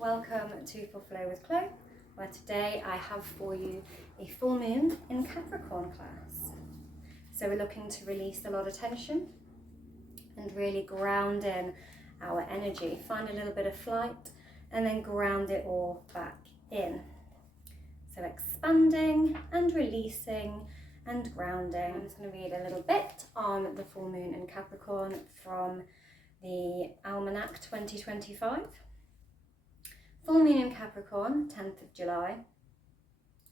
Welcome to For Flow with Chloe, where today I have for you a full moon in Capricorn class. So we're looking to release a lot of tension and really ground in our energy, find a little bit of flight and then ground it all back in. So expanding and releasing and grounding. I'm just going to read a little bit on the full moon in Capricorn from the Almanac 2025. Full moon in Capricorn, 10th of July.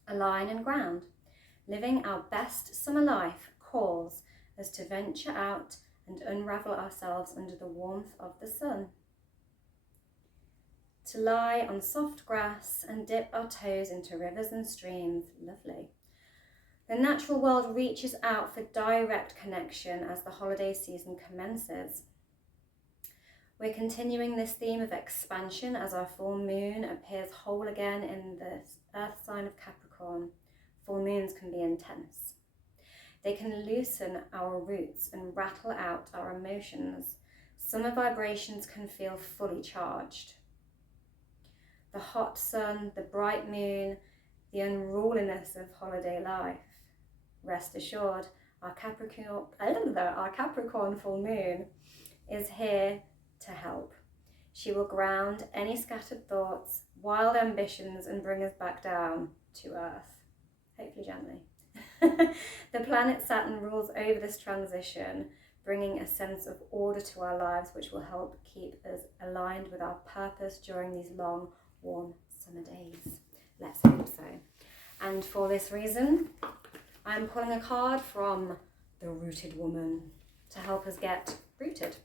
Align and ground. Living our best summer life calls us to venture out and unravel ourselves under the warmth of the sun. To lie on soft grass and dip our toes into rivers and streams. Lovely. The natural world reaches out for direct connection as the holiday season commences. We're continuing this theme of expansion as our full moon appears whole again in the earth sign of Capricorn. Full moons can be intense. They can loosen our roots and rattle out our emotions. Summer vibrations can feel fully charged. The hot sun, the bright moon, the unruliness of holiday life. Rest assured, our Capricorn full moon is here to help. She will ground any scattered thoughts, wild ambitions, and bring us back down to earth, hopefully gently. The planet Saturn rules over this transition, bringing a sense of order to our lives, which will help keep us aligned with our purpose during these long, warm summer days. Let's hope so. And for this reason, I'm pulling a card from the Rooted Woman to help us get rooted.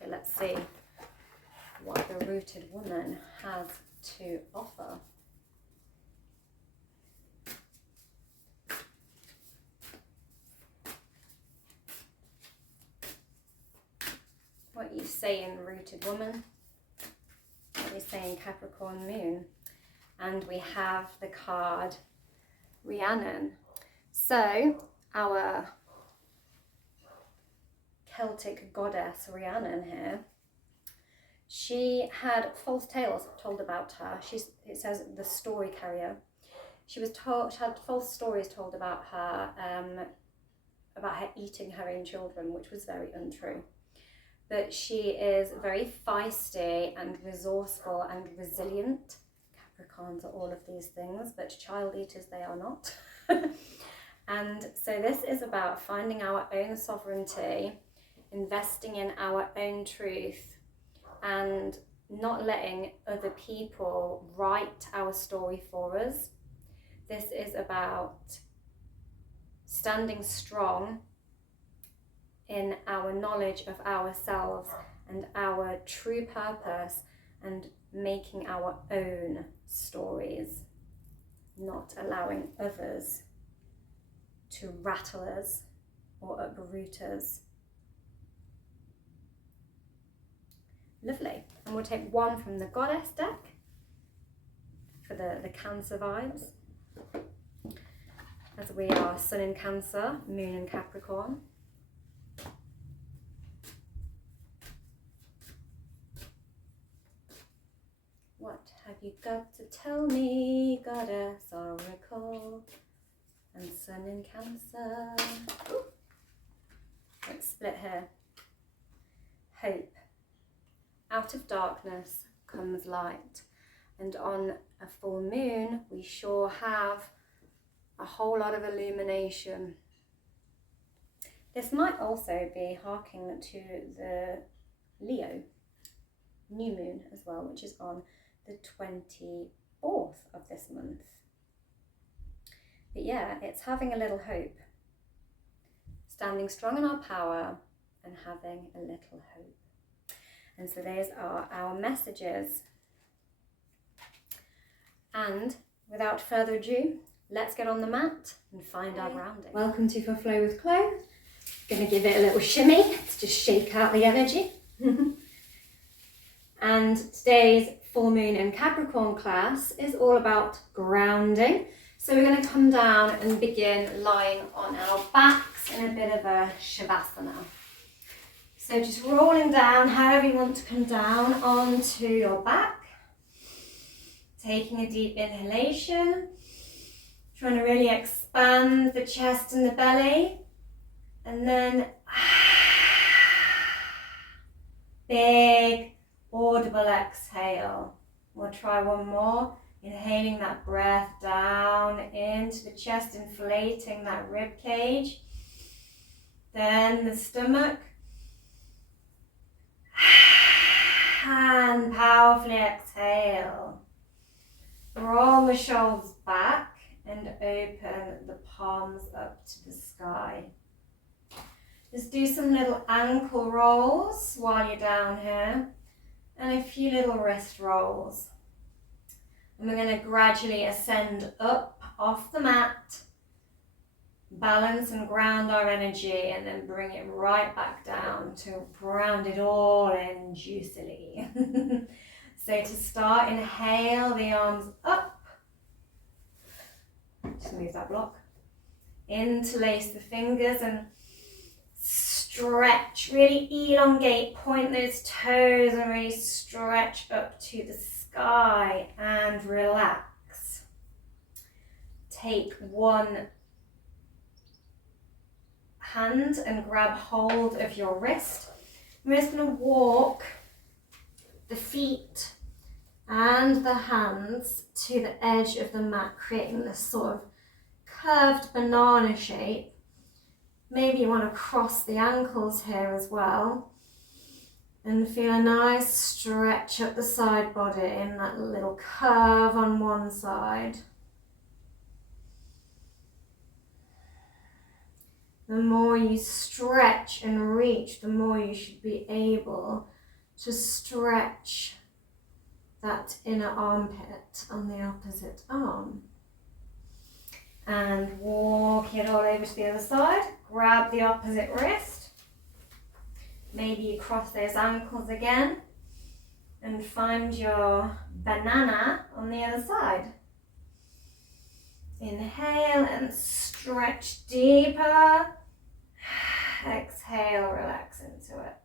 So let's see what the Rooted Woman has to offer. What are you saying, Rooted Woman? What are you saying, Capricorn Moon? And we have the card Rhiannon. So our Celtic goddess Rhiannon here, she had false tales told about her. It says the story carrier. She had false stories told about her eating her own children, which was very untrue. But she is very feisty and resourceful and resilient. Capricorns are all of these things, but child eaters they are not. And so this is about finding our own sovereignty, investing in our own truth, and not letting other people write our story for us. This is about standing strong in our knowledge of ourselves and our true purpose and making our own stories, not allowing others to rattle us or uproot us. Lovely. And we'll take one from the Goddess deck for the Cancer vibes, as we are Sun in Cancer, Moon in Capricorn. What have you got to tell me, Goddess Oracle? And Sun in Cancer. Ooh. Let's split here. Hope. Out of darkness comes light. And on a full moon, we sure have a whole lot of illumination. This might also be harking to the Leo new moon as well, which is on the 24th of this month. But yeah, it's having a little hope. Standing strong in our power and having a little hope. And so those are our messages. And without further ado, let's get on the mat and find our grounding. Welcome to For Flow with Chloe. Gonna give it a little shimmy to just shake out the energy. And today's full moon in Capricorn class is all about grounding. So we're going to come down and begin lying on our backs in a bit of a Shavasana. So just rolling down, however you want to come down onto your back. taking a deep inhalation, trying to really expand the chest and the belly, and then big audible exhale. We'll try one more, inhaling that breath down into the chest, inflating that rib cage, then the stomach, and powerfully exhale. Roll the shoulders back and open the palms up to the sky. Just do some little ankle rolls while you're down here and a few little wrist rolls. And we're going to gradually ascend up off the mat, balance and ground our energy, and then bring it right back down to ground it all in juicily. So to start, inhale the arms up. Just move that block. Interlace the fingers and stretch, really elongate, point those toes and really stretch up to the sky and relax. Take one hand and grab hold of your wrist. We're just going to walk the feet and the hands to the edge of the mat, creating this sort of curved banana shape. Maybe you want to cross the ankles here as well and feel a nice stretch up the side body in that little curve on one side. The more you stretch and reach, the more you should be able to stretch that inner armpit on the opposite arm. And walk it all over to the other side. Grab the opposite wrist. Maybe you cross those ankles again and find your banana on the other side. Inhale and stretch deeper. Exhale, relax into it.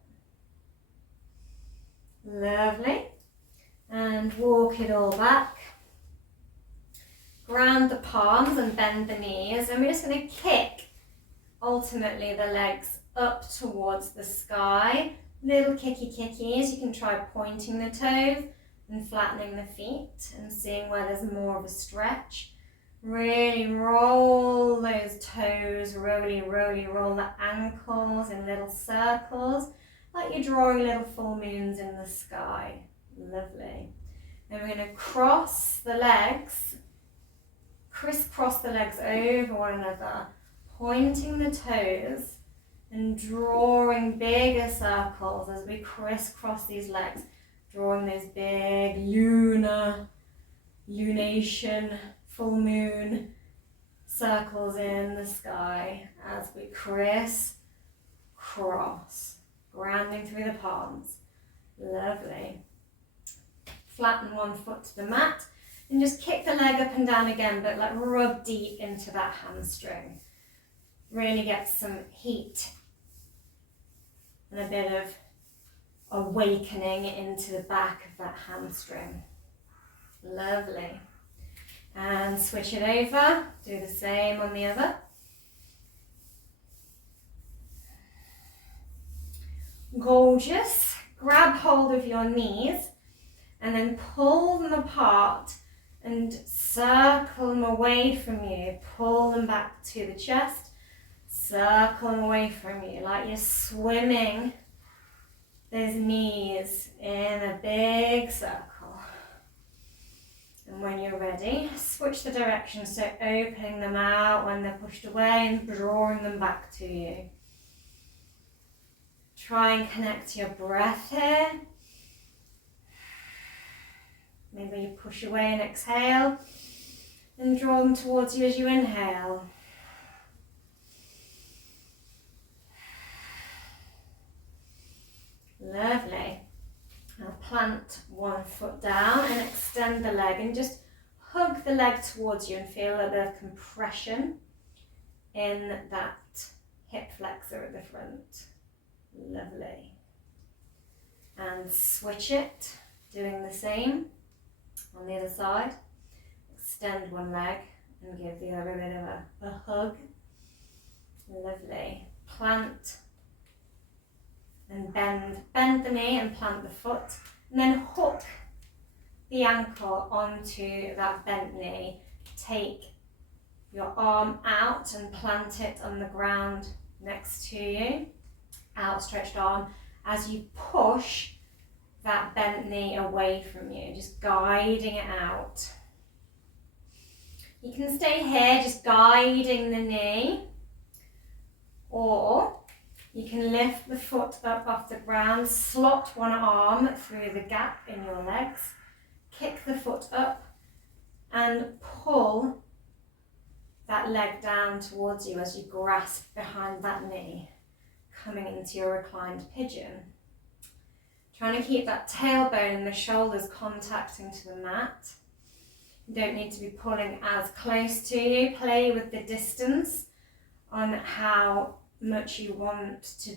Lovely. And walk it all back. Ground the palms and bend the knees, and we're just going to kick ultimately the legs up towards the sky. Little kickies. You can try pointing the toes and flattening the feet and seeing where there's more of a stretch. Really roll those toes, roll the ankles in little circles, like you're drawing little full moons in the sky. Lovely. Then we're going to cross the legs, crisscross the legs over one another, pointing the toes and drawing bigger circles as we crisscross these legs, drawing those big lunation, full moon circles in the sky as we crisscross, grounding through the palms. Lovely. Flatten one foot to the mat and just kick the leg up and down again, but like rub deep into that hamstring. Really get some heat and a bit of awakening into the back of that hamstring. Lovely. And switch it over, do the same on the other. Gorgeous. Grab hold of your knees and then pull them apart and circle them away from you. Pull them back to the chest, circle them away from you, like you're swimming those knees in a big circle. And when you're ready, switch the direction, so opening them out when they're pushed away and drawing them back to you. Try and connect to your breath here. Maybe you push away and exhale and draw them towards you as you inhale. Lovely. Now plant one foot down and extend the leg and just hug the leg towards you and feel a bit of compression in that hip flexor at the front. Lovely. And switch it, doing the same. On the other side, extend one leg and give the other a bit of a hug. Lovely. Plant and bend the knee and plant the foot, and then hook the ankle onto that bent knee. Take your arm out and plant it on the ground next to you, outstretched arm, as you push that bent knee away from you, just guiding it out. You can stay here just guiding the knee, or you can lift the foot up off the ground, slot one arm through the gap in your legs, kick the foot up and pull that leg down towards you as you grasp behind that knee, coming into your reclined pigeon. Trying to keep that tailbone and the shoulders contacting to the mat. You don't need to be pulling as close to you. Play with the distance on how much you want to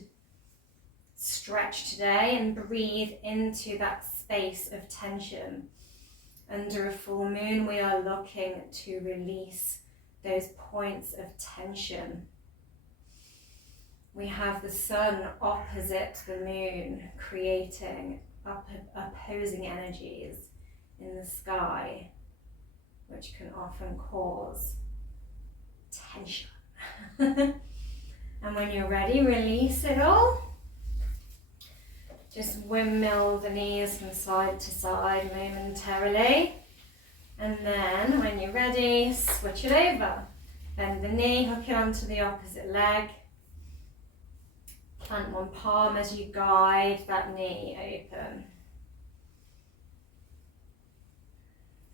stretch today, and breathe into that space of tension. Under a full moon, we are looking to release those points of tension. We have the sun opposite the moon, creating opposing energies in the sky, which can often cause tension. And when you're ready, release it all. Just windmill the knees from side to side momentarily. And then when you're ready, switch it over. Bend the knee, hook it onto the opposite leg. Plant one palm as you guide that knee open.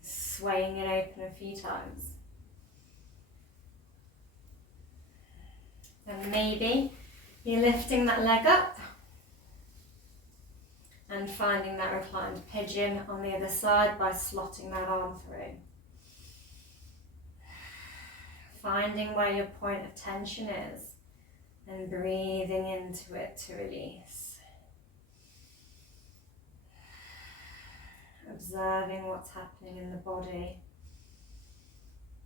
Swaying it open a few times. Then maybe you're lifting that leg up and finding that reclined pigeon on the other side by slotting that arm through. Finding where your point of tension is and breathing into it to release. Observing what's happening in the body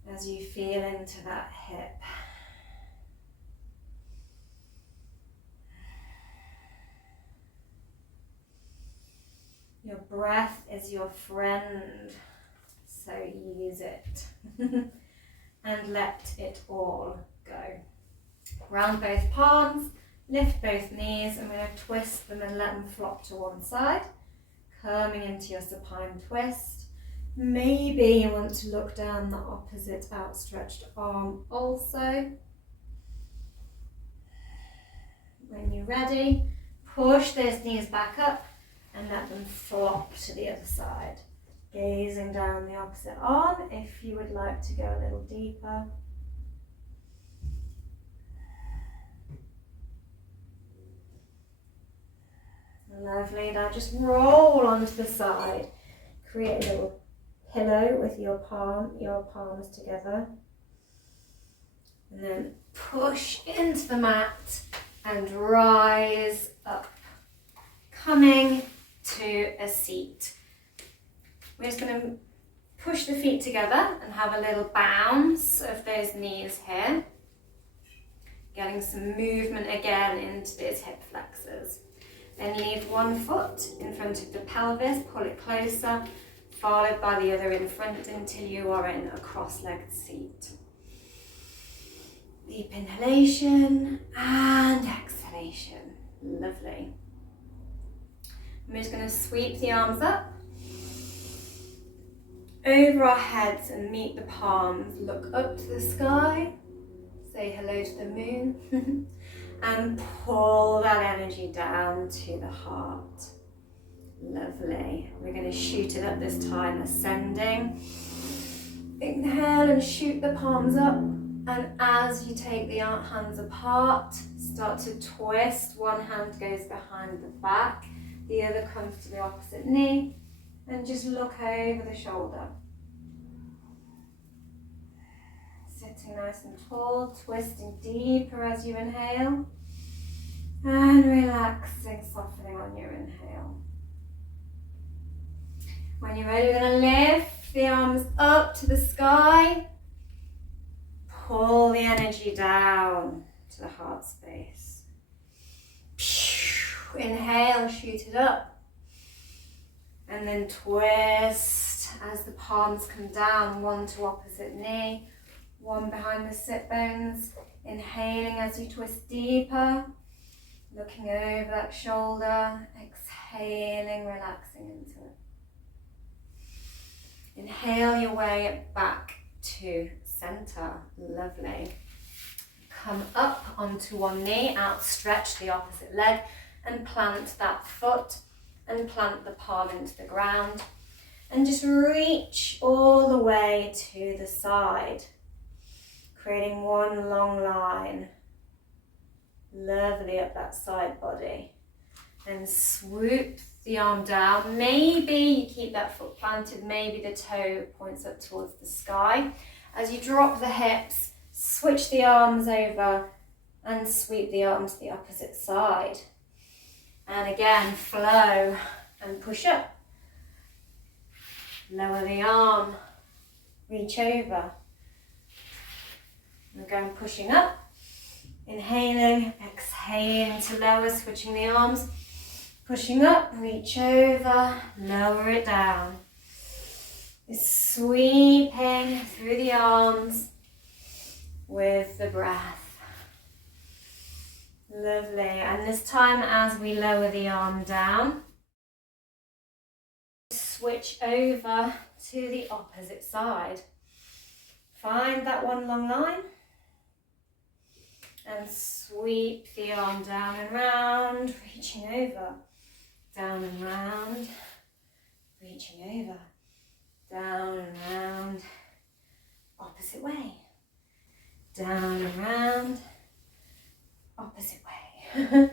as you feel into that hip. Your breath is your friend, so use it and let it all go. Round both palms, lift both knees. I'm going to twist them and let them flop to one side, coming into your supine twist. Maybe you want to look down the opposite outstretched arm also. When you're ready, push those knees back up and let them flop to the other side. Gazing down the opposite arm if you would like to go a little deeper. Lovely. Now just roll onto the side. Create a little pillow with your palms together. And then push into the mat and rise up. Coming to a seat. We're just going to push the feet together and have a little bounce of those knees here. Getting some movement again into those hip flexors. Then leave one foot in front of the pelvis, pull it closer, followed by the other in front until you are in a cross-legged seat. Deep inhalation and exhalation. Lovely. I'm just going to sweep the arms up over our heads and meet the palms. Look up to the sky, say hello to the moon, and pull that energy down to the heart. Lovely. We're going to shoot it up this time, ascending. Inhale and shoot the palms up. And as you take the hands apart, start to twist. One hand goes behind the back. The other comes to the opposite knee, and just look over the shoulder. Sitting nice and tall, twisting deeper as you inhale, and relaxing, softening on your inhale. When you're ready, we're going to lift the arms up to the sky. Pull the energy down to the heart space. Inhale, shoot it up. And then twist as the palms come down, one to opposite knee, one behind the sit bones. Inhaling as you twist deeper, looking over that shoulder, exhaling, relaxing into it. Inhale your way back to center. Lovely. Come up onto one knee, outstretch the opposite leg and plant that foot and plant the palm into the ground and just reach all the way to the side, creating one long line. Lovely up that side body. Then swoop the arm down. Maybe you keep that foot planted, maybe the toe points up towards the sky. As you drop the hips, switch the arms over and sweep the arms to the opposite side. And again, flow and push up. Lower the arm, reach over. We're going pushing up, inhaling, exhaling to lower, switching the arms, pushing up, reach over, lower it down. It's sweeping through the arms with the breath. Lovely. And this time as we lower the arm down, switch over to the opposite side. Find that one long line and sweep the arm down and round, reaching over, down and round, reaching over, down and round, opposite way, down and round, opposite way.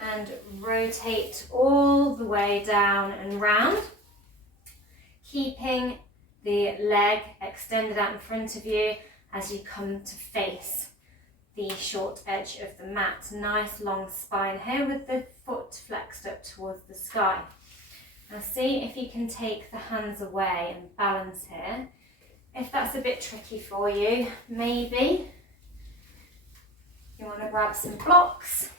And rotate all the way down and round, keeping the leg extended out in front of you as you come to face the short edge of the mat. Nice long spine here with the foot flexed up towards the sky. Now see if you can take the hands away and balance here. If that's a bit tricky for you, maybe you want to grab some blocks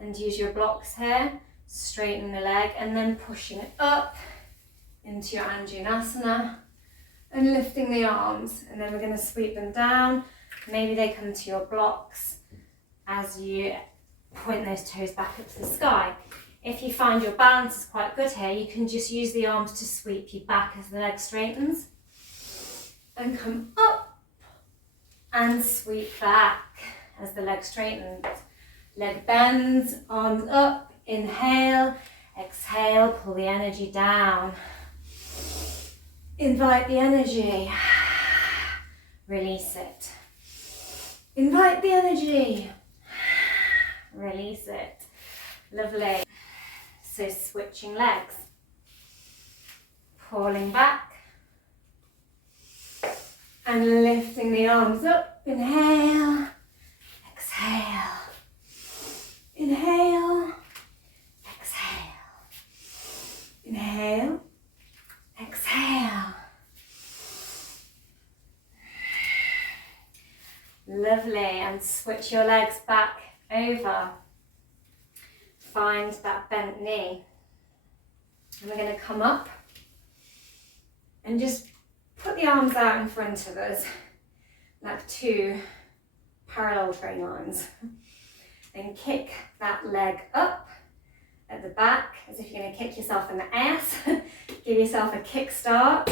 and use your blocks here, straighten the leg and then pushing it up into your Anjaneyasana and lifting the arms, and then we're going to sweep them down. Maybe they come to your blocks as you point those toes back up to the sky. If you find your balance is quite good here, you can just use the arms to sweep you back as the leg straightens and come up and sweep back as the leg straightens. Leg bends, arms up, inhale, exhale, pull the energy down. Invite the energy, release it. Invite the energy, release it. Lovely. So switching legs, pulling back and lifting the arms up. Inhale, exhale. Inhale, exhale, inhale, exhale. Lovely, and switch your legs back over. Find that bent knee. And we're going to come up and just put the arms out in front of us like two parallel train lines. Then kick that leg up at the back as if you're going to kick yourself in the ass. Give yourself a kick start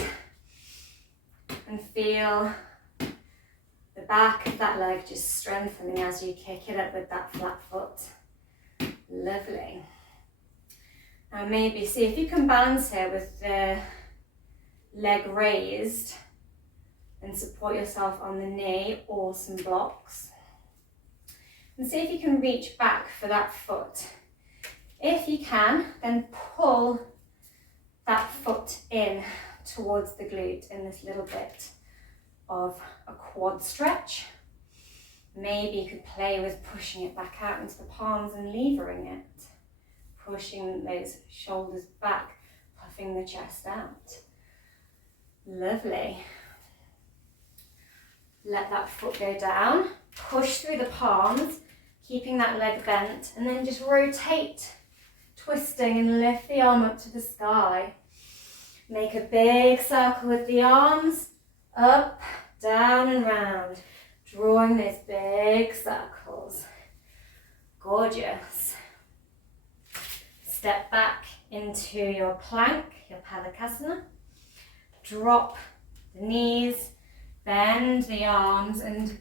and feel the back of that leg just strengthening as you kick it up with that flat foot. Lovely. Now maybe see if you can balance here with the leg raised and support yourself on the knee or some blocks. And see if you can reach back for that foot. If you can, then pull that foot in towards the glute in this little bit of a quad stretch. Maybe you could play with pushing it back out into the palms and levering it. Pushing those shoulders back, puffing the chest out. Lovely. Let that foot go down. Push through the palms, keeping that leg bent, and then just rotate, twisting, and lift the arm up to the sky. Make a big circle with the arms, up, down and round, drawing those big circles. Gorgeous. Step back into your plank, your Padakasana. Drop the knees, bend the arms and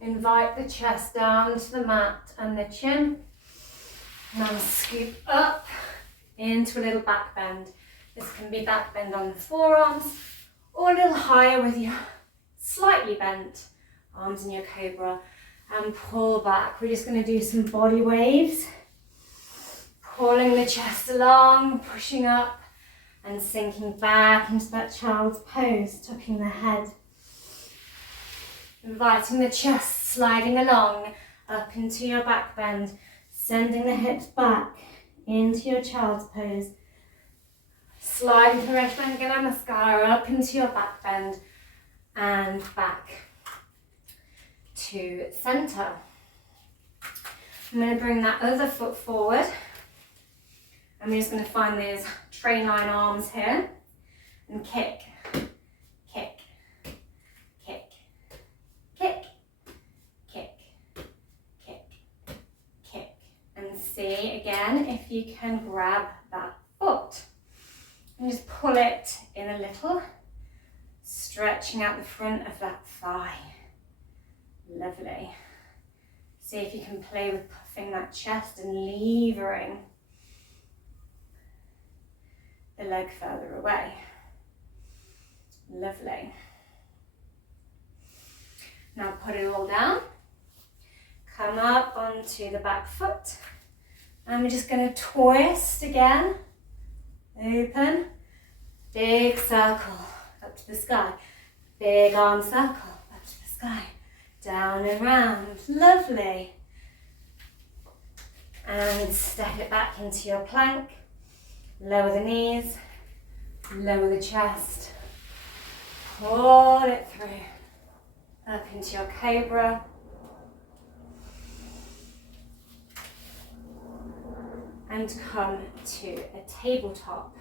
invite the chest down to the mat and the chin. Now scoop up into a little back bend. This can be back bend on the forearms or a little higher with your slightly bent arms in your cobra, and pull back. We're just going to do some body waves, pulling the chest along, pushing up and sinking back into that child's pose, tucking the head. Inviting the chest sliding along up into your back bend, sending the hips back into your child's pose. Sliding to Rajbangana Namaskara up into your back bend and back to center. I'm going to bring that other foot forward. I'm just going to find those train line arms here and kick, kick, kick, kick, kick, kick, kick. And see again if you can grab that foot and just pull it in a little, stretching out the front of that thigh. Lovely. See if you can play with puffing that chest and levering the leg further away. Lovely. Now put it all down. Come up onto the back foot. And we're just going to twist again. Open. Big circle up to the sky. Big arm circle up to the sky. Down and round. Lovely. And step it back into your plank. Lower the knees. Lower the chest. Pull it through. Up into your cobra. And come to a tabletop.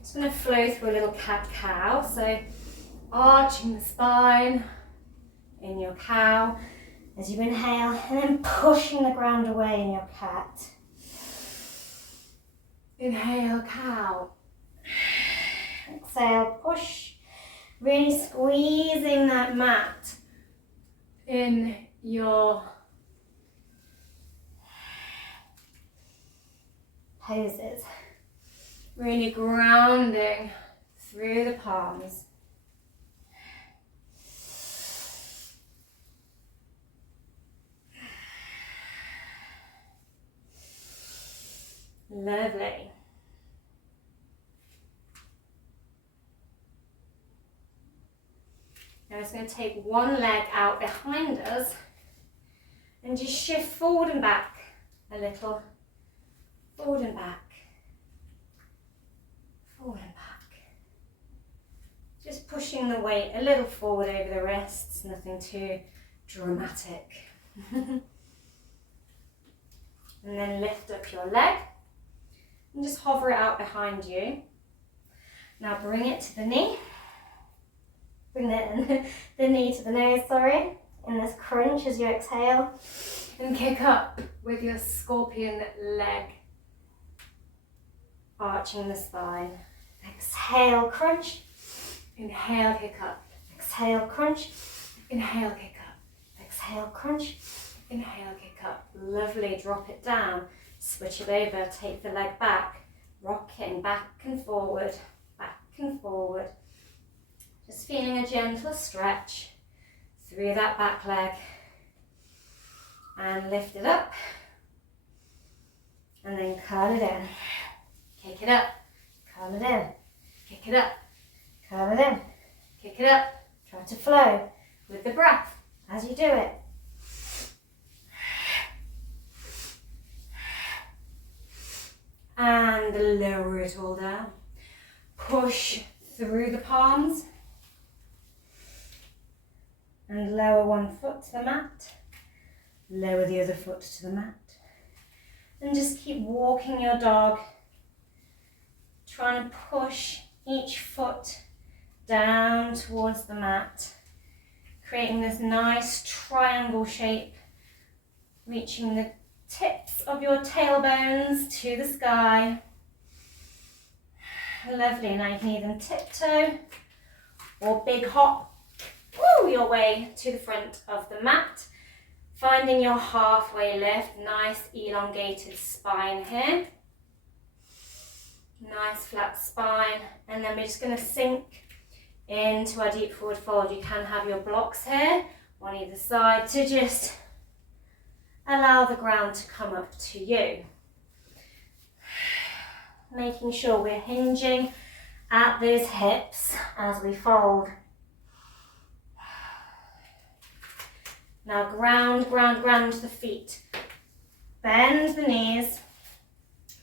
Just going to flow through a little cat-cow. So arching the spine in your cow as you inhale, and then pushing the ground away in your cat. Inhale, cow. Exhale, push. Really squeezing that mat in your poses. Really grounding through the palms. Lovely. Now I'm just going to take one leg out behind us and just shift forward and back a little. Forward and back. Forward and back. Just pushing the weight a little forward over the wrists, nothing too dramatic. And then lift up your leg and just hover it out behind you. Now bring it to the knee. Bring the knee to the nose, sorry. In this crunch as you exhale. And kick up with your scorpion leg. Arching the spine. Exhale, crunch. Inhale, kick up. Exhale, crunch. Inhale, kick up. Exhale, crunch. Inhale, kick up. Lovely. Drop it down. Switch it over. Take the leg back. Rocking back and forward. Back and forward. Just feeling a gentle stretch through that back leg. And lift it up. And then curl it in. Kick it up. Curl it in. Kick it up. Curl it in. Kick it up. Try to flow. with the breath as you do it. And lower it all down. Push through the palms. And lower one foot to the mat. Lower the other foot to the mat. And just keep walking your dog. Trying to push each foot down towards the mat. Creating this nice triangle shape. Reaching the tips of your tailbones to the sky. Lovely. Now you can either tiptoe or big hop your way to the front of the mat. Finding your halfway lift. Nice elongated spine here. Nice flat spine. And then we're just going to sink into our deep forward fold. You can have your blocks here on either side to just allow the ground to come up to you. Making sure we're hinging at those hips as we fold. Now ground the feet. Bend the knees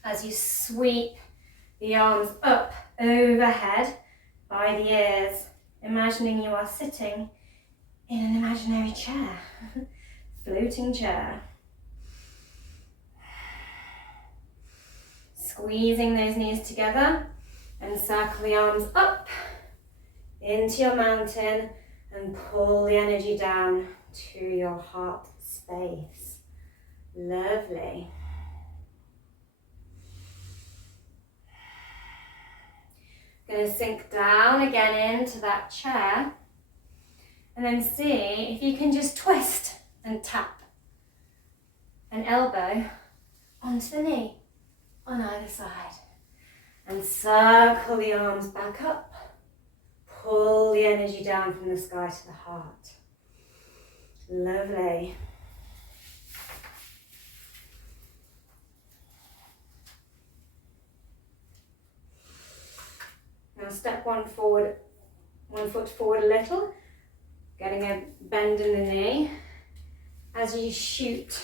as you sweep the arms up overhead by the ears. Imagining you are sitting in an imaginary chair. Floating chair. Squeezing those knees together and circle the arms up into your mountain and pull the energy down to your heart space. Lovely. Going to sink down again into that chair and then see if you can just twist and tap an elbow onto the knee on either side and circle the arms back up. Pull the energy down from the sky to the heart. Lovely. Now step one foot forward a little, getting a bend in the knee as you shoot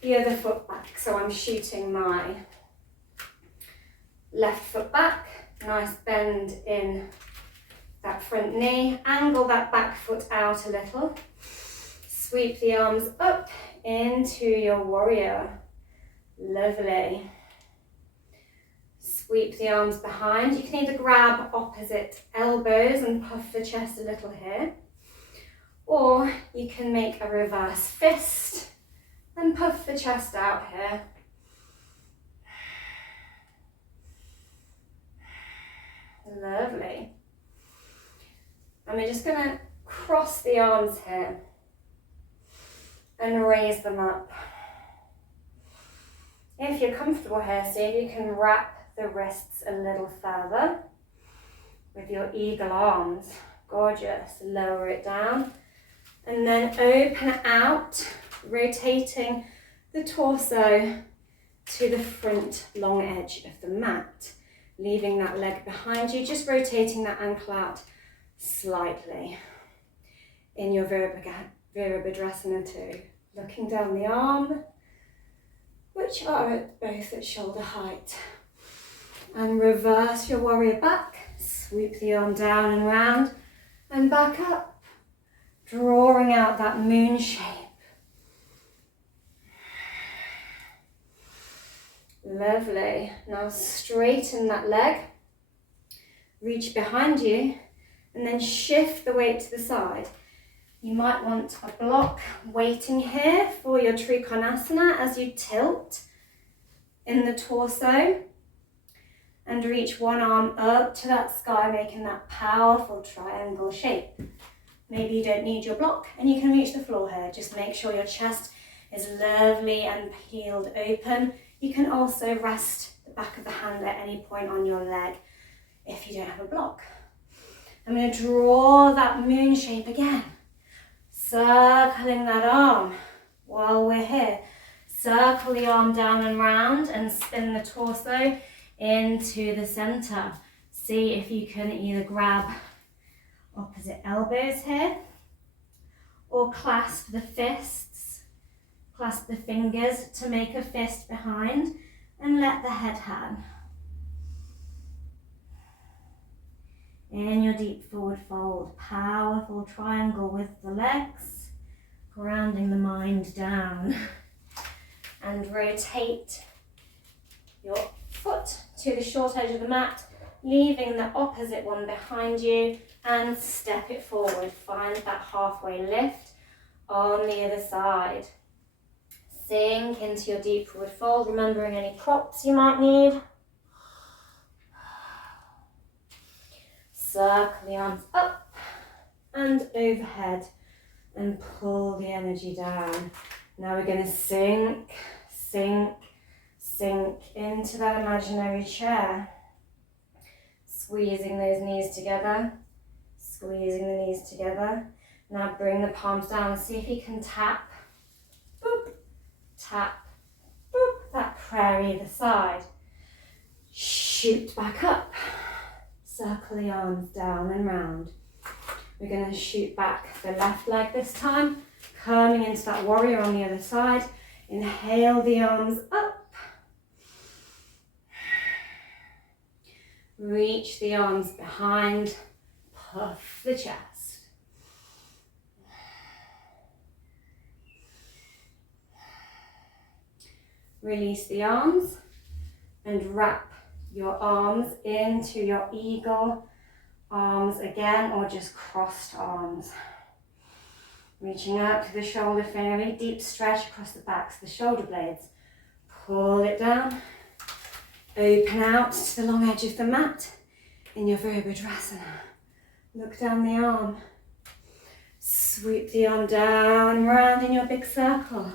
the other foot back. So I'm shooting my left foot back, nice bend in that front knee, angle that back foot out a little, sweep the arms up into your warrior. Lovely. Sweep the arms behind. You can either grab opposite elbows and puff the chest a little here, or you can make a reverse fist and puff the chest out here. Lovely. And we're just going to cross the arms here and raise them up. If you're comfortable here, see if you can wrap the wrists a little further with your eagle arms. Gorgeous. Lower it down and then open out, rotating the torso to the front long edge of the mat, leaving that leg behind you, just rotating that ankle out slightly in your Virabhadrasana 2. Looking down the arm, which are both at shoulder height. And reverse your warrior back, sweep the arm down and round and back up, drawing out that moon shape. Lovely. Now straighten that leg, reach behind you and then shift the weight to the side. You might want a block waiting here for your Trikonasana as you tilt in the torso and reach one arm up to that sky, making that powerful triangle shape. Maybe you don't need your block and you can reach the floor here. Just make sure your chest is lovely and peeled open. You can also rest the back of the hand at any point on your leg if you don't have a block. I'm going to draw that moon shape again. Circling that arm while we're here. Circle the arm down and round and spin the torso into the center. See if you can either grab opposite elbows here or clasp the fists, clasp the fingers to make a fist behind, and let the head hang. In your deep forward fold, powerful triangle with the legs, grounding the mind down. And rotate your foot to the short edge of the mat, leaving the opposite one behind you, and step it forward. Find that halfway lift on the other side. Sink into your deep forward fold, remembering any props you might need. Circle the arms up and overhead and pull the energy down. Now we're going to sink, sink, sink into that imaginary chair. Squeezing those knees together, squeezing the knees together. Now bring the palms down. See if you can tap, boop, tap, boop, that prayer either side. Shoot back up. Circle the arms down and round. We're going to shoot back the left leg this time, coming into that warrior on the other side. Inhale the arms up. Reach the arms behind, puff the chest. Release the arms and wrap your arms into your eagle arms again, or just crossed arms. Reaching out to the shoulder fin, a really deep stretch across the backs of the shoulder blades. Pull it down. Open out to the long edge of the mat in your Virabhadrasana. Look down the arm. Sweep the arm down, round in your big circle.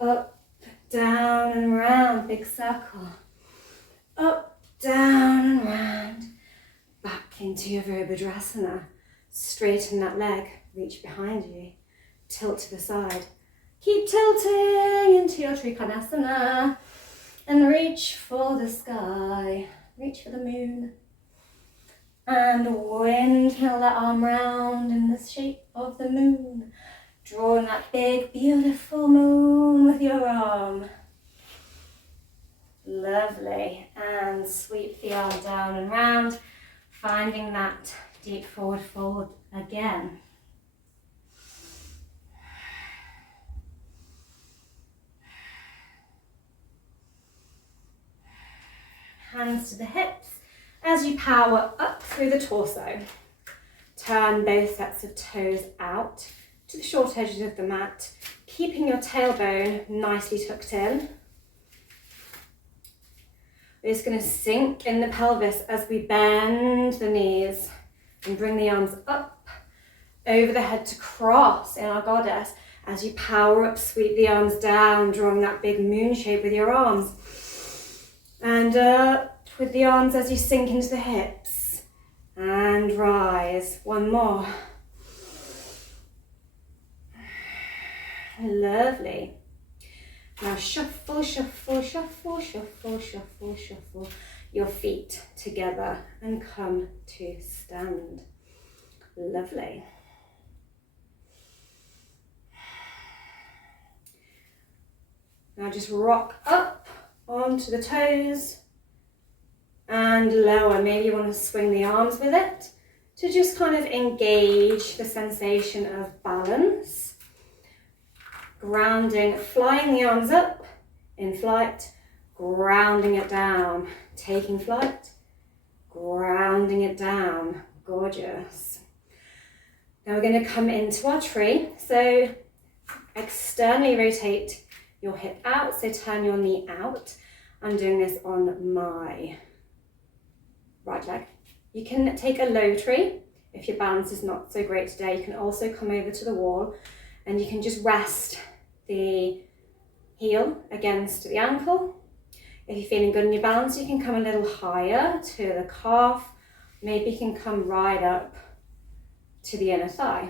Up, down and round, big circle. Up, down and round. Back into your Virabhadrasana. Straighten that leg, reach behind you. Tilt to the side. Keep tilting into your Trikonasana. And reach for the sky, reach for the moon. And windmill that arm round in the shape of the moon. Drawing that big, beautiful moon with your arm. Lovely. And sweep the arm down and round, finding that deep forward fold again. Hands to the hips as you power up through the torso. Turn both sets of toes out to the short edges of the mat, keeping your tailbone nicely tucked in. We're just going to sink in the pelvis as we bend the knees and bring the arms up over the head to cross in our goddess. As you power up, sweep the arms down, drawing that big moon shape with your arms. And up with the arms as you sink into the hips. And rise. One more. Lovely. Now shuffle, shuffle, shuffle, shuffle, shuffle, shuffle your feet together and come to stand. Lovely. Now just rock up onto the toes and lower. Maybe you want to swing the arms with it to just kind of engage the sensation of balance. Grounding, flying the arms up in flight, grounding it down, taking flight, grounding it down. Gorgeous. Now we're going to come into our tree. So externally rotate your hip out, so turn your knee out. I'm doing this on my right leg. You can take a low tree if your balance is not so great today. You can also come over to the wall and you can just rest the heel against the ankle. If you're feeling good in your balance, you can come a little higher to the calf. Maybe you can come right up to the inner thigh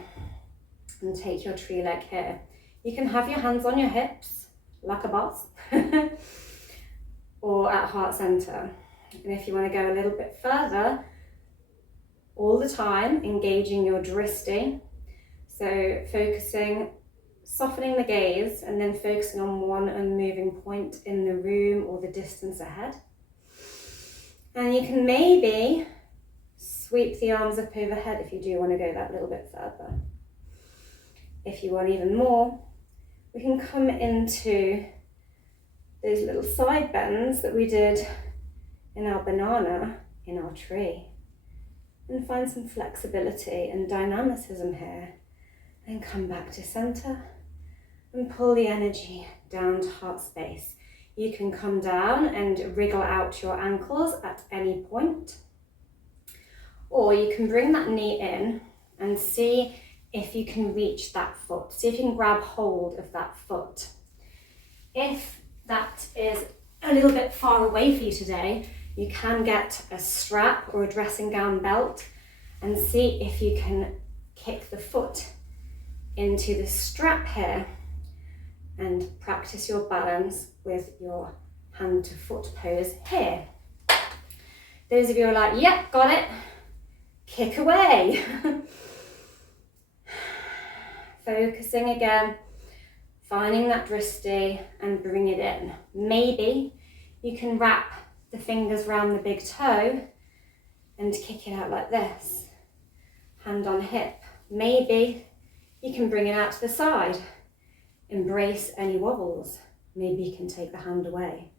and take your tree leg here. You can have your hands on your hips like a boss or at heart center. And if you want to go a little bit further, all the time engaging your dristi. So focusing, softening the gaze and then focusing on one unmoving point in the room or the distance ahead. And you can maybe sweep the arms up overhead if you do want to go that little bit further. If you want even more, we can come into those little side bends that we did in our banana in our tree, and find some flexibility and dynamicism here, and come back to center and pull the energy down to heart space. You can come down and wriggle out your ankles at any point, or you can bring that knee in and see if you can reach that foot. See if you can grab hold of that foot. If that is a little bit far away for you today, you can get a strap or a dressing gown belt and see if you can kick the foot into the strap here and practice your balance with your hand to foot pose here. Those of you who are like, yep, got it, kick away. Focusing again, finding that drishti and bring it in. Maybe you can wrap the fingers around the big toe and kick it out like this, hand on hip. Maybe you can bring it out to the side, embrace any wobbles. Maybe you can take the hand away.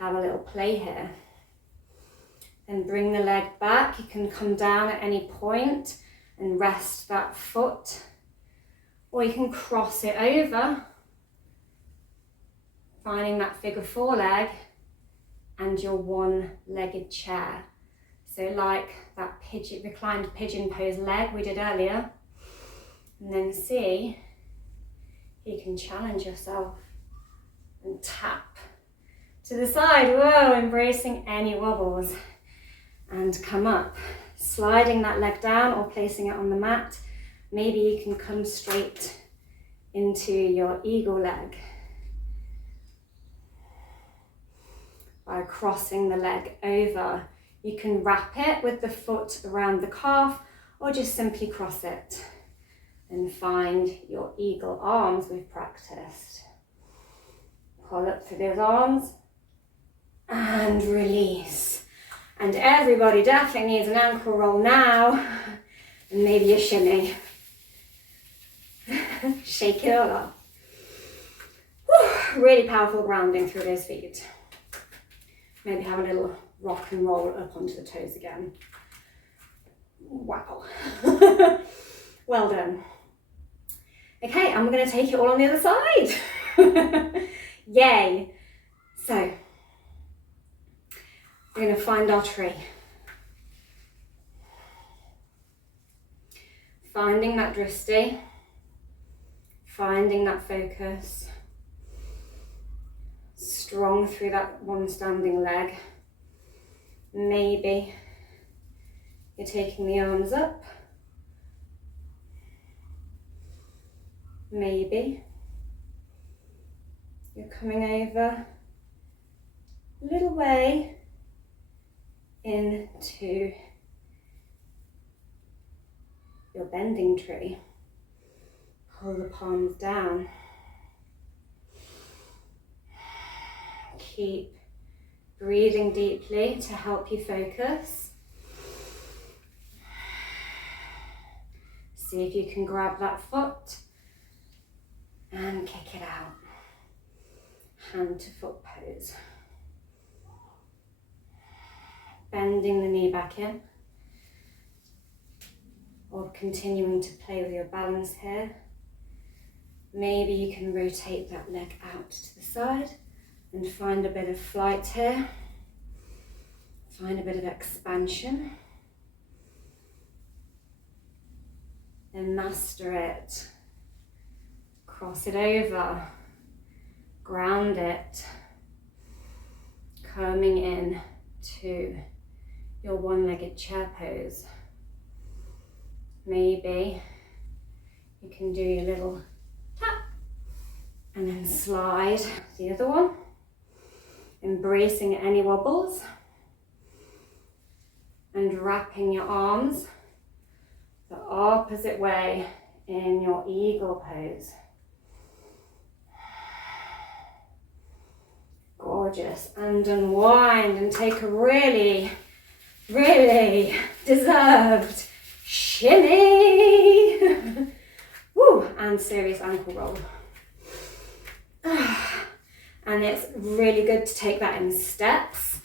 Have a little play here. Then bring the leg back. You can come down at any point and rest that foot, or you can cross it over, finding that figure four leg and your one-legged chair. So like that pigeon, reclined pigeon pose leg we did earlier. And then see if you can challenge yourself and tap to the side. Whoa, embracing any wobbles. And come up, sliding that leg down or placing it on the mat. Maybe you can come straight into your eagle leg by crossing the leg over. You can wrap it with the foot around the calf, or just simply cross it and find your eagle arms we've practiced. Pull up through those arms and release. And everybody definitely needs an ankle roll now, and maybe a shimmy. Shake it all off. Whew, really powerful grounding through those feet. Maybe have a little rock and roll up onto the toes again. Wow. Well done. Okay, and we're going to take it all on the other side. Yay. So, we're going to find our tree. Finding that drishti. Finding that focus. Strong through that one standing leg. Maybe you're taking the arms up. Maybe you're coming over a little way into your bending tree. Pull the palms down. Keep breathing deeply to help you focus. See if you can grab that foot and kick it out. Hand to foot pose. Bending the knee back in, or continuing to play with your balance here. Maybe you can rotate that leg out to the side and find a bit of flight here. Find a bit of expansion. Then master it. Cross it over. Ground it. Coming in to your one-legged chair pose. Maybe you can do your little tap and then slide the other one, embracing any wobbles and wrapping your arms the opposite way in your eagle pose. Gorgeous. And unwind and take a really, really deserved shimmy. Woo, and serious ankle roll. And it's really good to take that in steps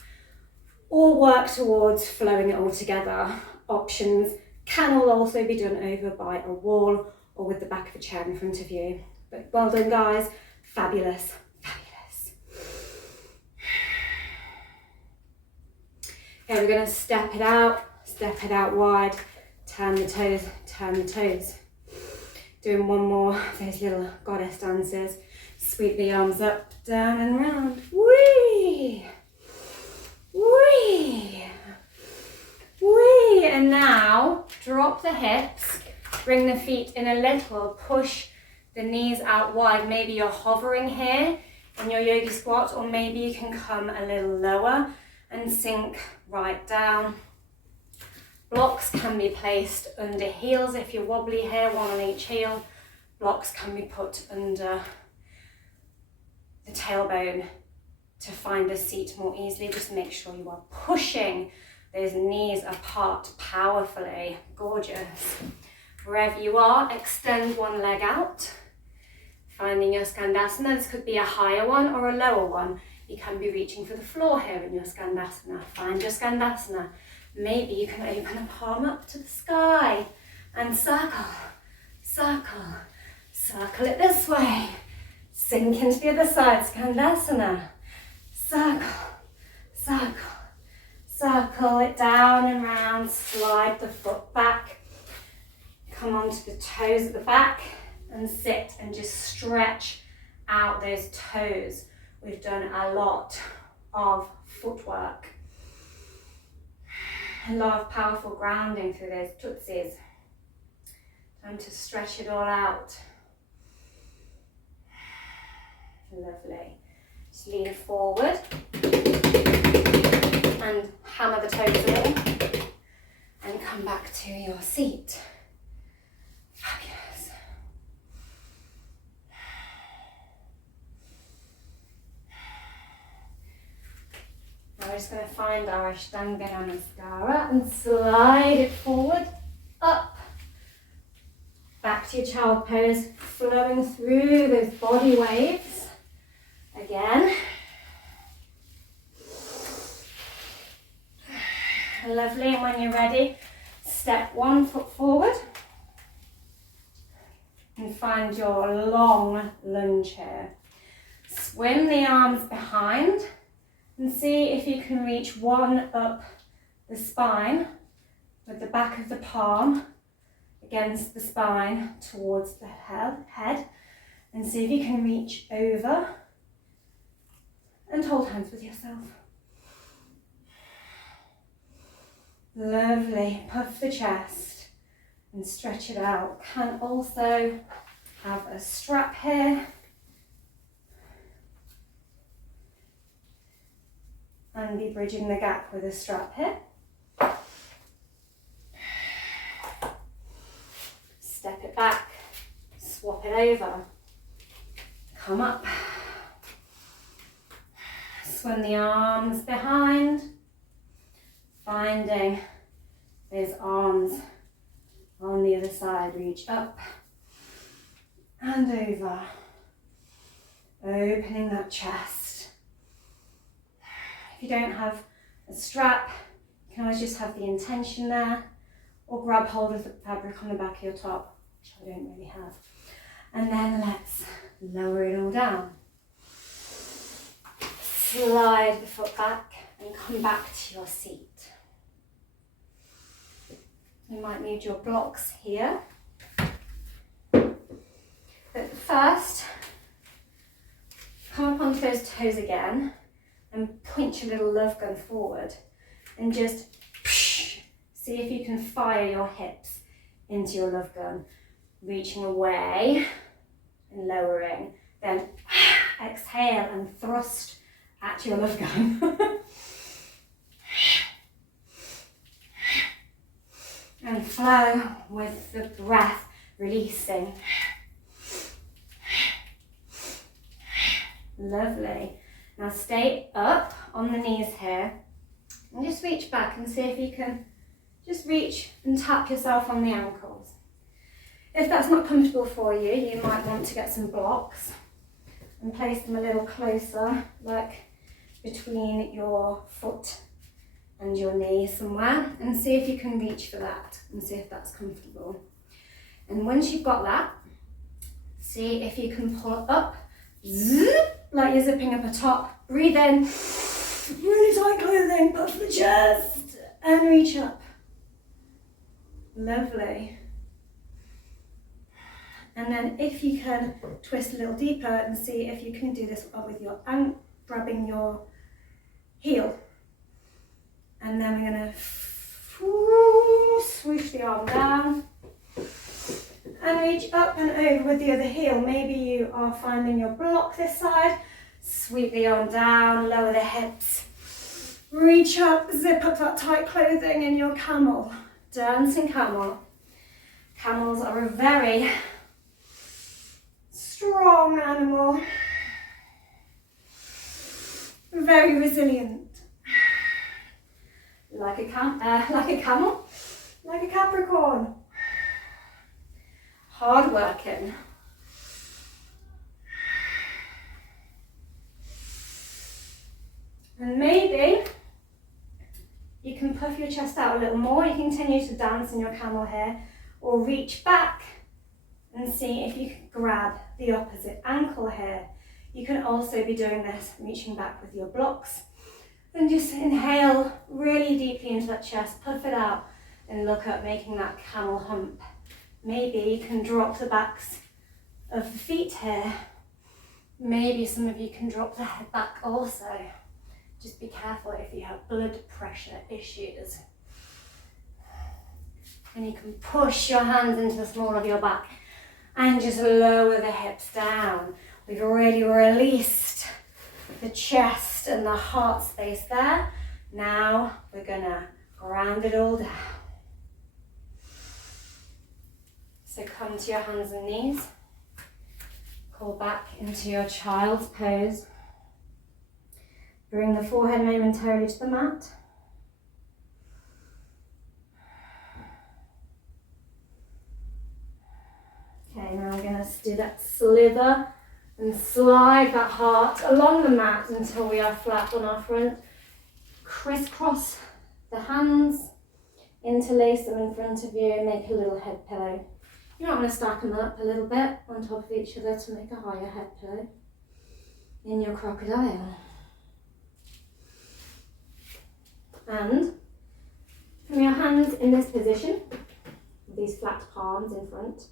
or work towards flowing it all together. Options can all also be done over by a wall or with the back of a chair in front of you. But well done, guys. Fabulous, fabulous. Okay, we're going to step it out wide, turn the toes, turn the toes. Doing one more of those little goddess dances. Sweep the arms up, down and round. Whee! Whee! Whee! And now drop the hips, bring the feet in a little, push the knees out wide. Maybe you're hovering here in your yogi squat, or maybe you can come a little lower and sink right down. Blocks can be placed under heels if you're wobbly here, one on each heel. Blocks can be put under the tailbone to find a seat more easily. Just make sure you are pushing those knees apart powerfully. Gorgeous. Wherever you are, extend one leg out. Finding your Skandasana. This could be a higher one or a lower one. You can be reaching for the floor here in your Skandasana. Find your Skandasana. Maybe you can open a palm up to the sky and circle, circle, circle it this way. Sink into the other side, Skandasana. Circle, circle, circle it down and round. Slide the foot back. Come onto the toes at the back and sit and just stretch out those toes. We've done a lot of footwork. A lot of powerful grounding through those tootsies. Time to stretch it all out. Lovely. Just lean forward and hammer the toes in and come back to your seat. Fabulous. Now we're just going to find our Ashtanga Namaskara and slide it forward, up, back to your child pose, flowing through those body waves. Again. Lovely, and when you're ready, step one foot forward and find your long lunge here. Swim the arms behind and see if you can reach one up the spine with the back of the palm against the spine towards the head, and see if you can reach over and hold hands with yourself. Lovely. Puff the chest and stretch it out. Can also have a strap here. And be bridging the gap with a strap here. Step it back, swap it over, come up. Swim the arms behind, finding those arms on the other side. Reach up and over, opening that chest. If you don't have a strap, you can always just have the intention there, or grab hold of the fabric on the back of your top, which I don't really have. And then let's lower it all down. Slide the foot back and come back to your seat. You might need your blocks here. But first, come up onto those toes again and point your little love gun forward and just see if you can fire your hips into your love gun, reaching away and lowering. Then exhale and thrust at your love gun. And flow with the breath. releasing. Lovely. Now stay up on the knees here and just reach back and see if you can just reach and tap yourself on the ankles. If that's not comfortable for you, you might want to get some blocks and place them a little closer, like between your foot and your knee somewhere, and see if you can reach for that and see if that's comfortable. And once you've got that, see if you can pull up, zip, like you're zipping up a top. Breathe in, really tight clothing, puff the chest, and reach up. Lovely. And then if you can twist a little deeper and see if you can do this with your grabbing your heel. And then we're going to swoosh the arm down and reach up and over with the other heel. Maybe you are finding your block this side. Sweep the arm down, lower the hips. Reach up, zip up that tight clothing in your camel. Dancing camel. Camels are a very strong animal. Very resilient. Like a camel, like a Capricorn. Hard working. And maybe you can puff your chest out a little more. You continue to dance in your camel here, or reach back and see if you can grab the opposite ankle here. You can also be doing this, reaching back with your blocks. And just inhale really deeply into that chest, puff it out, and look up, making that camel hump. Maybe you can drop the backs of the feet here. Maybe some of you can drop the head back also. Just be careful if you have blood pressure issues. And you can push your hands into the small of your back and just lower the hips down. We've already released the chest and the heart space there. Now we're gonna ground it all down. So come to your hands and knees. Call back into your child's pose. Bring the forehead momentarily to the mat. Okay, now we're gonna do that slither and slide that heart along the mat until we are flat on our front. Crisscross the hands, interlace them in front of you and make a little head pillow. You might want to stack them up a little bit on top of each other to make a higher head pillow in your crocodile. And from your hands in this position, with these flat palms in front,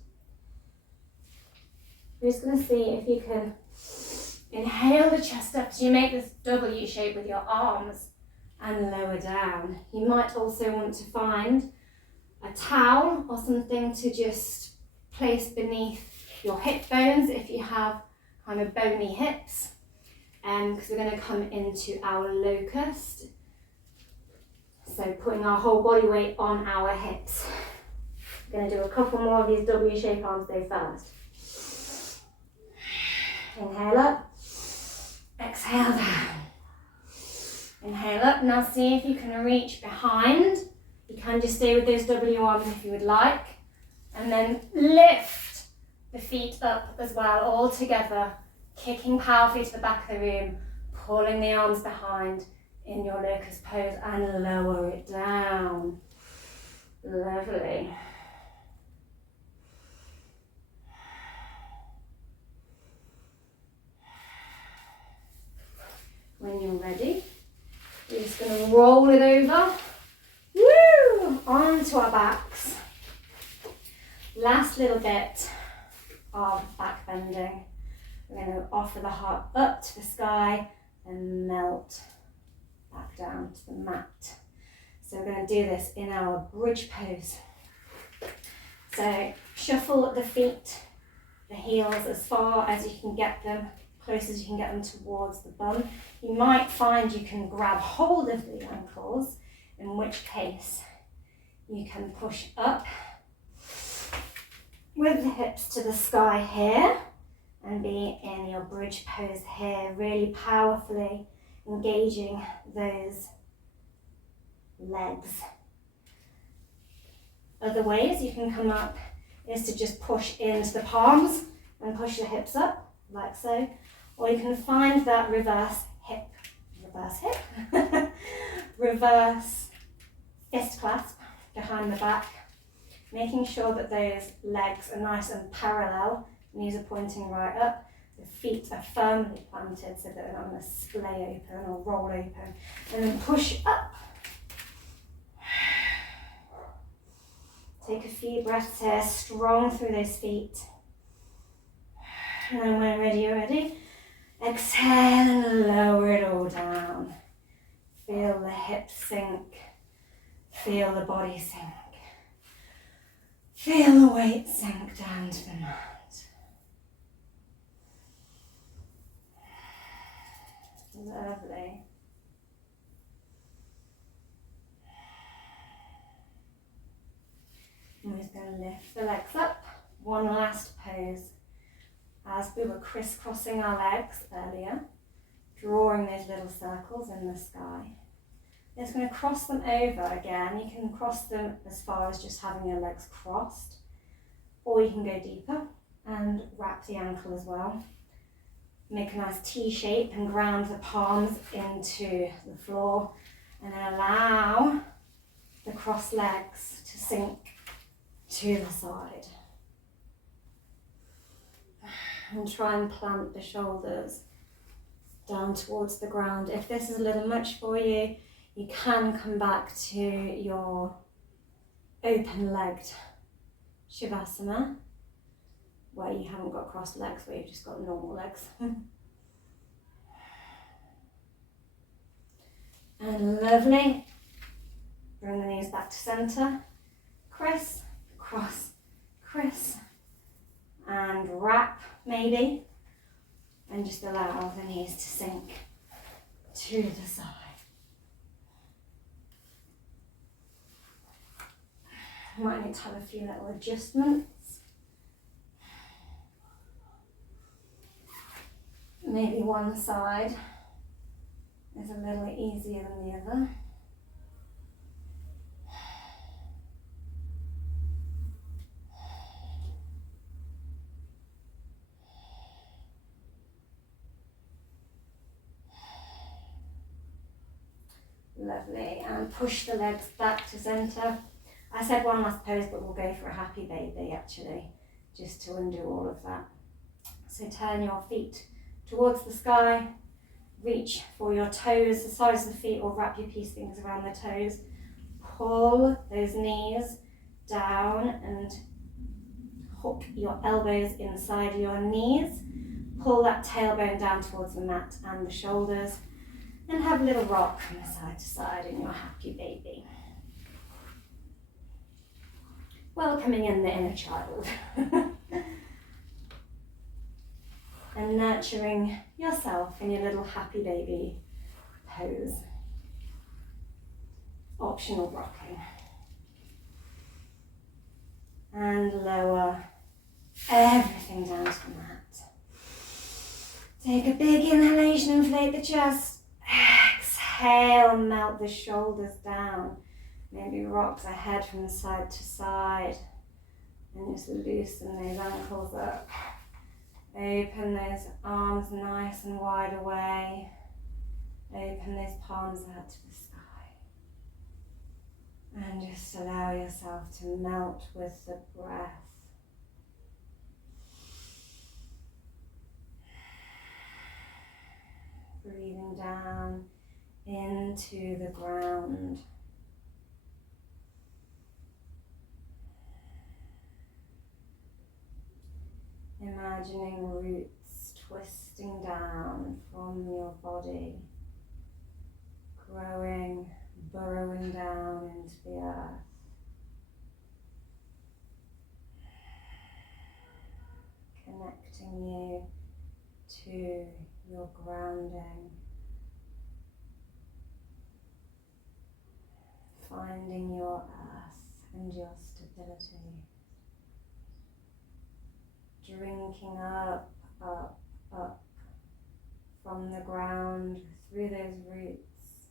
we're just going to see if you can inhale the chest up as you make this W shape with your arms and lower down. You might also want to find a towel or something to just place beneath your hip bones if you have kind of bony hips, because we're going to come into our locust. So putting our whole body weight on our hips. We're going to do a couple more of these W-shaped arms though first. Inhale up, exhale down. Inhale up, now see if you can reach behind. You can just stay with those W arms if you would like. And then lift the feet up as well, all together, kicking powerfully to the back of the room, pulling the arms behind in your locust pose and lower it down. Lovely. When you're ready, we're just going to roll it over, onto our backs. Last little bit of back bending. We're going to offer the heart up to the sky and melt back down to the mat. So we're going to do this in our bridge pose. So shuffle the feet, the heels as far as you can get them, close as you can get them towards the bum. You might find you can grab hold of the ankles, in which case you can push up with the hips to the sky here, and be in your bridge pose here, really powerfully engaging those legs. Other ways you can come up is to just push into the palms and push the hips up, like so. Or you can find that reverse hip, reverse fist clasp behind the back, making sure that those legs are nice and parallel, knees are pointing right up, the feet are firmly planted so that they're not going to splay open or roll open, and then push up. Take a few breaths here, strong through those feet. And then when you're ready, exhale and lower it all down. Feel the hips sink. Feel the body sink. Feel the weight sink down to the mat. Lovely. I'm just going to lift the legs up. One last pose. As we were crisscrossing our legs earlier, drawing those little circles in the sky. Just going to cross them over again. You can cross them as far as just having your legs crossed, or you can go deeper and wrap the ankle as well. Make a nice T shape and ground the palms into the floor, and then allow the crossed legs to sink to the side. And try and plant the shoulders down towards the ground. If this is a little much for you, you can come back to your open-legged Shavasana, where you haven't got crossed legs, where you've just got normal legs. And lovely. Bring the knees back to center. Criss, cross, criss, and wrap maybe, and just allow the knees to sink to the side. Might need to have a few little adjustments. Maybe one side is a little easier than the other. Lovely, and push the legs back to center. I said one last pose, but we'll go for a happy baby actually, just to undo all of that. So turn your feet towards the sky, reach for your toes, the sides of the feet, or wrap your peace fingers around the toes. Pull those knees down and hook your elbows inside your knees. Pull that tailbone down towards the mat and the shoulders. And have a little rock from side to side in your happy baby. Welcoming in the inner child. And nurturing yourself in your little happy baby pose. Optional rocking. And lower everything down to the mat. Take a big inhalation, inflate the chest. Exhale, melt the shoulders down. Maybe rock the head from side to side. And just loosen those ankles up. Open those arms nice and wide away. Open those palms out to the sky. And just allow yourself to melt with the breath. Breathing down into the ground. Imagining roots twisting down from your body, growing, burrowing down into the earth. Connecting you to your grounding, finding your earth and your stability. drinking up, up, up from the ground through those roots,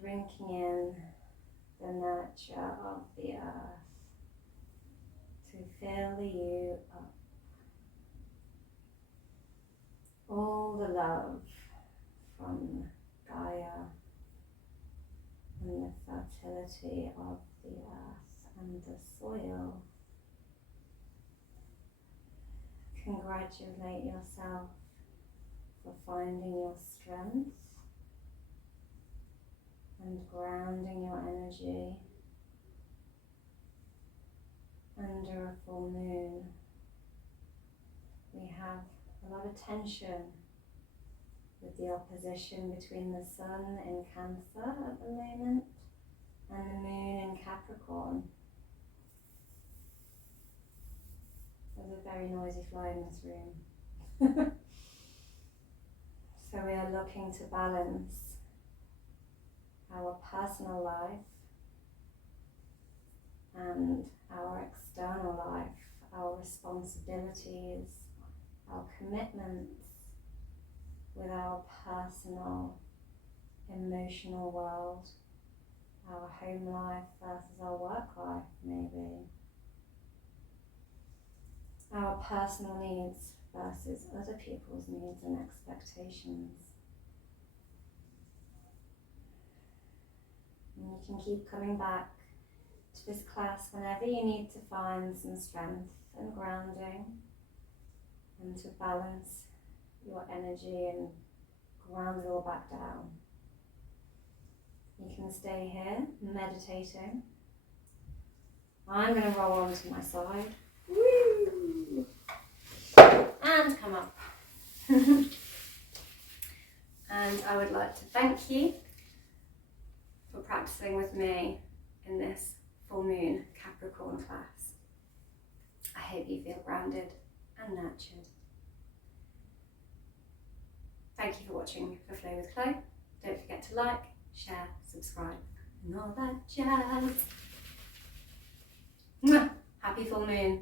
drinking in the nurture of the earth to fill you up. All the love from Gaia and the fertility of the earth and the soil. Congratulate yourself for finding your strength and grounding your energy under a full moon. We have a lot of tension with the opposition between the sun in Cancer at the moment and the moon in Capricorn. There's a very noisy fly in this room. So we are looking to balance our personal life and our external life, our responsibilities, our commitments with our personal, emotional world, our home life versus our work life maybe, our personal needs versus other people's needs and expectations. And you can keep coming back to this class whenever you need to find some strength and grounding and to balance your energy and ground it all back down. You can stay here meditating. I'm going to roll onto my side. Woo! And come up. And I would like to thank you for practicing with me in this full moon Capricorn class. I hope you feel grounded and nurtured. Thank you for watching For Flow with Chloe. Don't forget to like, share, subscribe, and all that jazz. Mwah! Happy full moon.